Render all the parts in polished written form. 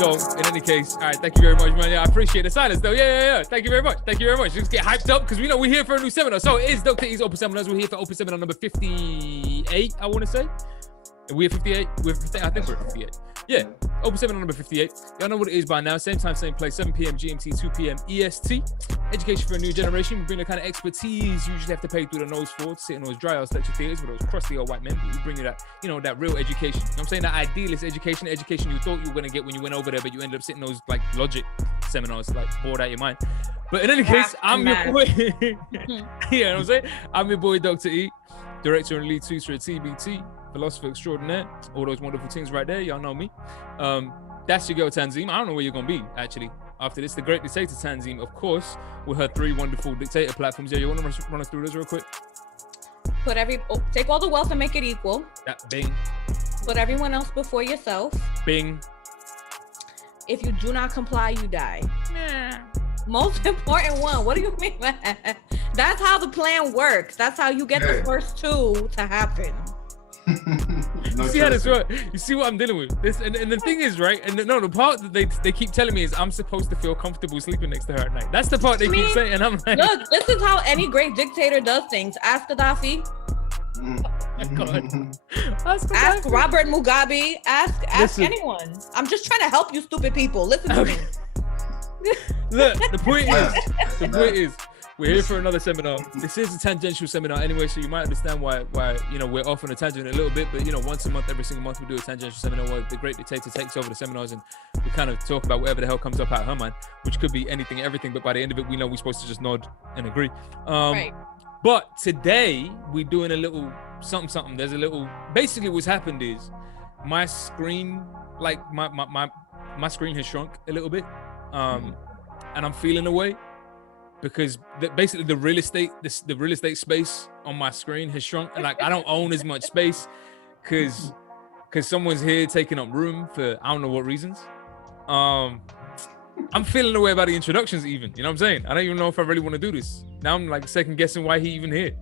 So in any case, all right, thank you very much, man. Yeah, I appreciate the silence though. Yeah. Thank you very much. Just get hyped up because we know we're here for a new seminar. So it is Dr. E's Open Seminars. We're here for Open Seminar number 58, I want to say. We're 58. I think we're 58. Yeah, Open Seminar number 58. Y'all know what it is by now. Same time, same place. 7 p.m. GMT, 2 p.m. EST. Education for a new generation. We bring the kind of expertise you usually have to pay through the nose for to sit in those dry ass lecture theaters with those crusty old white men. But we bring you that, that real education. You know what I'm saying? That idealist education, the education you thought you were going to get when you went over there, but you ended up sitting in those like logic seminars, like bored out your mind. But in any case, I'm your boy. You know what I'm saying? I'm your boy, Dr. E, director and lead tutor at TBT. Philosopher extraordinaire, all those wonderful things right there. Y'all know me. That's your girl Tanzim. I don't know where you're gonna be actually after this. The great dictator Tanzim, of course, with her 3 wonderful dictator platforms. Yeah, you want to run us through this real quick? Take all the wealth and make it equal. Bing. Put everyone else before yourself. Bing. If you do not comply, you die. Nah. Most important one. What do you mean? That's how the plan works. That's how you get the first 2 to happen. You see how this works? You see what I'm dealing with? This and the thing is, right? And the part that they keep telling me is I'm supposed to feel comfortable sleeping next to her at night. That's the part they keep saying, and I'm like, look, this is how any great dictator does things. Ask Gaddafi. Ask Robert Mugabe. Ask anyone. I'm just trying to help you, stupid people. Listen to me. Look, the point is. We're here for another seminar. This is a tangential seminar anyway, so you might understand why we're off on a tangent a little bit. But once a month, every single month, we do a tangential seminar where the great dictator takes over the seminars and we kind of talk about whatever the hell comes up out of her mind, which could be anything and everything. But by the end of it, we know we're supposed to just nod and agree. Right. But today we're doing a little something. There's a little. Basically, what's happened is my screen, like my screen has shrunk a little bit, and I'm feeling away. Because basically the real estate space on my screen has shrunk, and like I don't own as much space because someone's here taking up room for I don't know what reasons. I'm feeling the way about the introductions even, you know what I'm saying? I don't even know if I really want to do this. Now I'm like second guessing why he even here.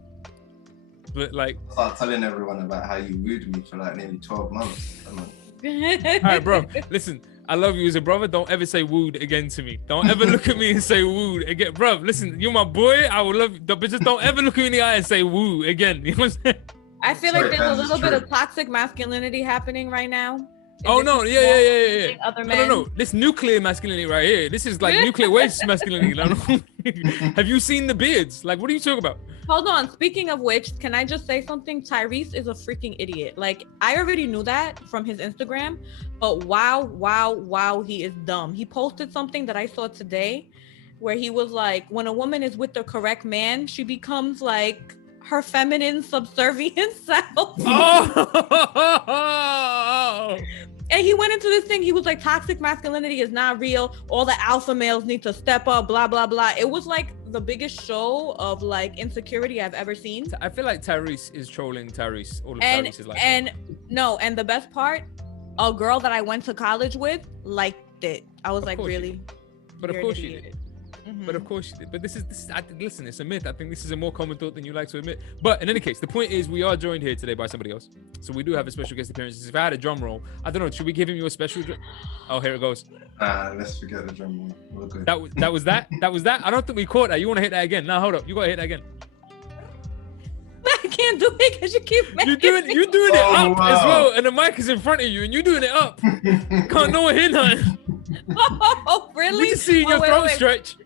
But like start telling everyone about how you wooed me for like nearly 12 months. All right, bro, listen. I love you as a brother. Don't ever say wooed again to me. Don't ever look at me and say wooed again. Bro, listen, you're my boy. I will love you. But just don't ever look at me in the eye and say woo again. You know what I'm saying? I feel like there's a little bit of toxic masculinity happening right now. Oh, no. Yeah. Other men. No. This nuclear masculinity right here. This is like nuclear waste masculinity. Have you seen the beards? Like, what are you talking about? Hold on. Speaking of which, can I just say something? Tyrese is a freaking idiot. Like, I already knew that from his Instagram, but wow, he is dumb. He posted something that I saw today where he was like, when a woman is with the correct man, she becomes like her feminine subservient self. Oh! And he went into this thing. He was like, toxic masculinity is not real. All the alpha males need to step up, blah, blah, blah. It was like the biggest show of like insecurity I've ever seen. I feel like Tyrese is trolling Tyrese. All of Tyrese is like and the best part, a girl that I went to college with liked it. I was like, really? But of course she did. But of course, but listen, it's a myth. I think this is a more common thought than you like to admit. But in any case, the point is we are joined here today by somebody else. So we do have a special guest appearance. If I had a drum roll, I don't know, should we give him you a special drum? Oh, here it goes. Let's forget the drum roll. We're good. That was that? That was that? I don't think we caught that. You want to hit that again? No, hold up. You got to hit that again. I can't do it because you keep making you're doing it up as well, and the mic is in front of you, and you're doing it up. Can't no one hear nothing. Oh, really? We just see your throat stretch.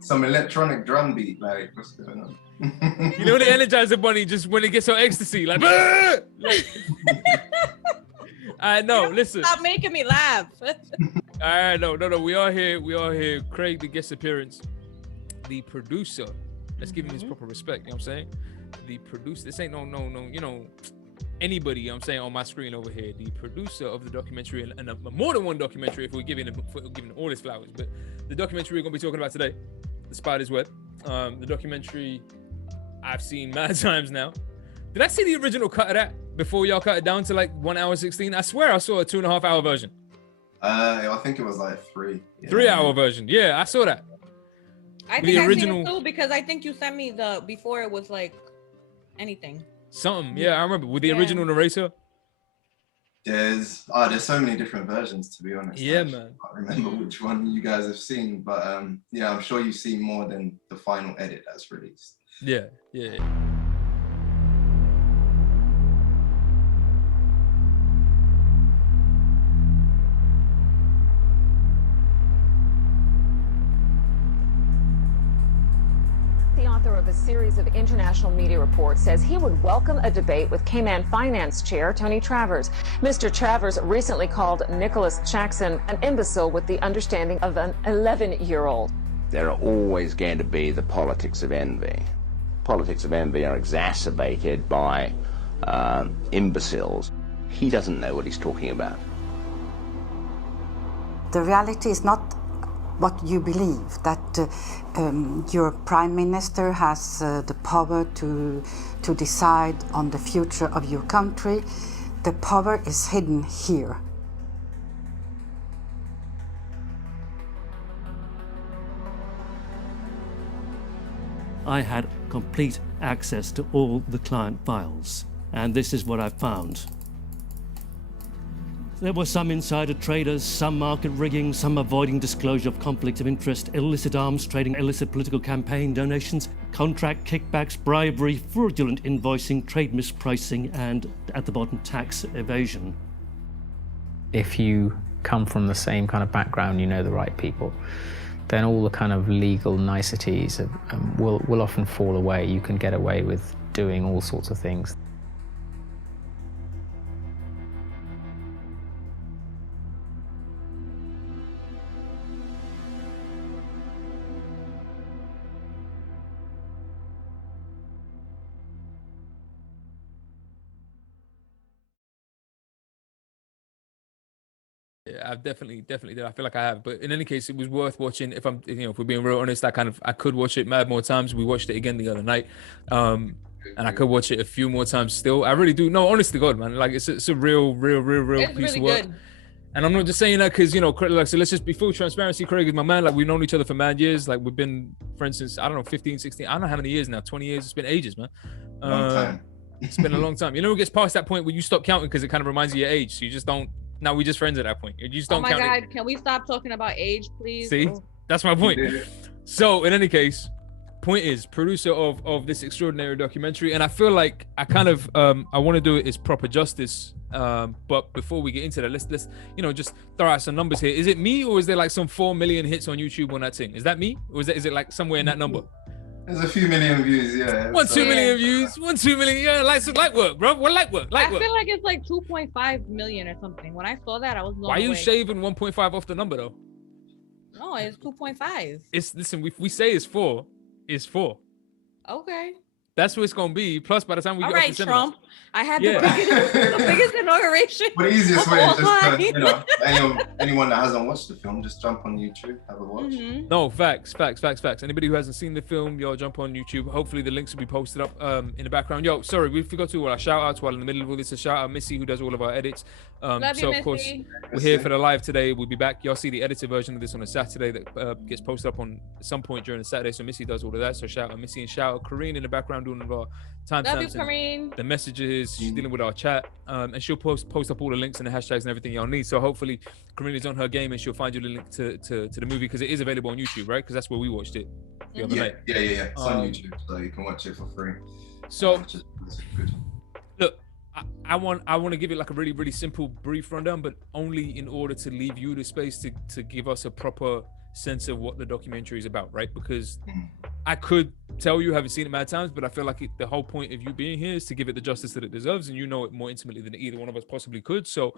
Some electronic drum beat, like what's going on? You know the Energizer Bunny just when it gets on ecstasy, like. I know. Listen. Stop making me laugh. No. We are here. Craig, the guest appearance. The producer, let's give him his proper respect, you know what I'm saying? The producer, this ain't no, anybody, you know what I'm saying, on my screen over here. The producer of the documentary, and more than one documentary if we're giving all his flowers, but the documentary we're going to be talking about today, The Spider's Web. The documentary I've seen mad times now. Did I see the original cut of that before y'all cut it down to like 1 hour 16? I swear I saw a 2.5 hour version. I think it was like 3. Yeah. 3 hour version. Yeah, I saw that. I think I've seen it too because I think you sent me the before it was like anything. Something, yeah, I remember with the original narrator. There's so many different versions, to be honest. Yeah, I man. can't remember which one you guys have seen, but yeah, I'm sure you've seen more than the final edit that's released. Yeah, yeah. The author of a series of international media reports says he would welcome a debate with Cayman Finance Chair Tony Travers. Mr. Travers recently called Nicholas Jackson an imbecile with the understanding of an 11-year-old. There are always going to be the politics of envy. Politics of envy are exacerbated by imbeciles. He doesn't know what he's talking about. The reality is not what you believe, that your prime minister has the power to decide on the future of your country. The power is hidden here. I had complete access to all the client files, and this is what I found. There were some insider traders, some market rigging, some avoiding disclosure of conflict of interest, illicit arms trading, illicit political campaign donations, contract kickbacks, bribery, fraudulent invoicing, trade mispricing, and, at the bottom, tax evasion. If you come from the same kind of background, you know the right people, then all the kind of legal niceties will often fall away. You can get away with doing all sorts of things. Yeah, I've definitely did. I feel like I have, but in any case, it was worth watching. If we're being real honest, I could watch it mad more times. We watched it again the other night, and I could watch it a few more times still. I really do. No, honest to God, man, like it's a real It's piece really of work. good. And I'm not just saying that because, like, so let's just be full transparency. Craig is my man. Like, we've known each other for mad years. Like, we've been friends since, I don't know, 15, 16. I don't know how many years now. 20 years. It's been ages, man. Long time. It's been a long time. You know, it gets past that point where you stop counting because it kind of reminds you of your age. So you just don't. Now we just friends at that point. You just don't Oh my count God, it. can we stop talking about age, please? See, Oh. that's my point. So in any case, point is, producer of this extraordinary documentary, and I feel like I kind of I want to do it as proper justice. But before we get into that, let's just throw out some numbers here. Is it me, or is there like some 4 million hits on YouTube on that thing? Is that me, or is it like somewhere in that number? There's a few million views, yeah. 2 million views, 2 million. Yeah, light work, bro. What light work? I feel like it's like 2.5 million or something. When I saw that, I was blown Why are you away. shaving 1.5 off the number though? No, it's 2.5. We say it's 4. It's 4. Okay. That's what it's gonna be. Plus, by the time we All get off right, the seminar, Trump. I had Yeah. the biggest inauguration. But the easiest of way is all just time. anyone that hasn't watched the film, just jump on YouTube, have a watch. Mhm. No, facts. Anybody who hasn't seen the film, y'all jump on YouTube. Hopefully the links will be posted up in the background. Yo, sorry, we forgot to shout outs while in the middle of all this. A shout out Missy, who does all of our edits. Love So you, of course Missy. we're here for the live today. We'll be back. Y'all see the edited version of this on a Saturday that gets posted up on some point during the Saturday. So Missy does all of that. So shout out Missy and shout out Kareen in the background doing all of our Love you, timestamps and Kareen. the messages. She's dealing with our chat, and she'll post up all the links and the hashtags and everything y'all need. So hopefully Kareen is on her game and she'll find you the link to the movie, because it is available on YouTube, right? Because that's where we watched it the other night. Yeah. It's on YouTube, so you can watch it for free. So Which is good. look, I want to give it like a really, really simple, brief rundown, but only in order to leave you the space to give us a proper sense of what the documentary is about, right? Because I could tell you haven't seen it mad times, but I feel like the whole point of you being here is to give it the justice that it deserves, and you know it more intimately than either one of us possibly could. So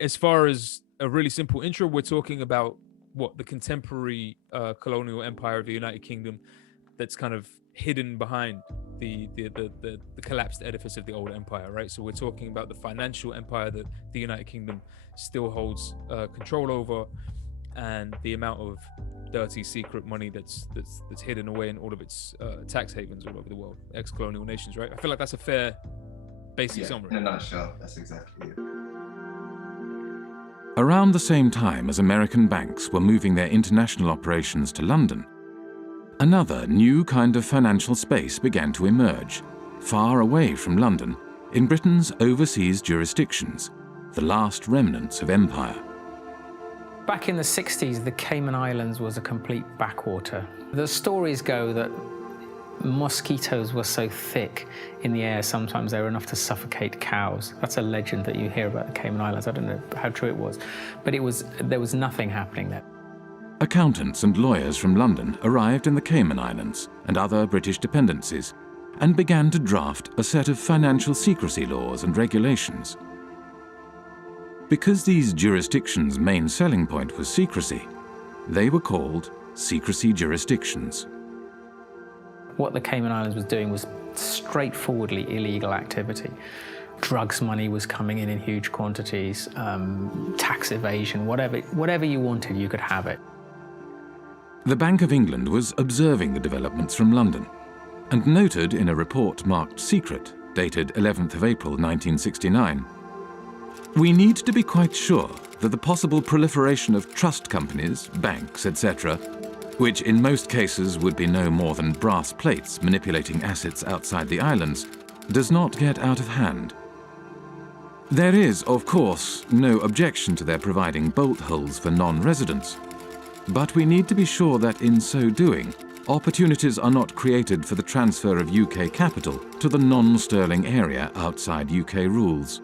as far as a really simple intro, we're talking about the contemporary colonial empire of the United Kingdom that's kind of hidden behind the collapsed edifice of the old empire, right? So we're talking about the financial empire that the United Kingdom still holds control over, and the amount of dirty secret money that's hidden away in all of its tax havens all over the world, ex-colonial nations, right? I feel like that's a fair basic summary. In a nutshell, that's exactly it. Around the same time as American banks were moving their international operations to London, another new kind of financial space began to emerge, far away from London, in Britain's overseas jurisdictions, the last remnants of empire. Back in the 60s, the Cayman Islands was a complete backwater. The stories go that mosquitoes were so thick in the air, sometimes they were enough to suffocate cows. That's a legend that you hear about the Cayman Islands. I don't know how true it was, but there was nothing happening there. Accountants and lawyers from London arrived in the Cayman Islands and other British dependencies and began to draft a set of financial secrecy laws and regulations. Because these jurisdictions' main selling point was secrecy, they were called secrecy jurisdictions. What the Cayman Islands was doing was straightforwardly illegal activity. Drugs money was coming in huge quantities, tax evasion, whatever you wanted, you could have it. The Bank of England was observing the developments from London and noted in a report marked secret, dated 11th of April 1969, "We need to be quite sure that the possible proliferation of trust companies, banks, etc., which in most cases would be no more than brass plates manipulating assets outside the islands, does not get out of hand. There is, of course, no objection to their providing bolt holes for non-residents, but we need to be sure that in so doing, opportunities are not created for the transfer of UK capital to the non-sterling area outside UK rules."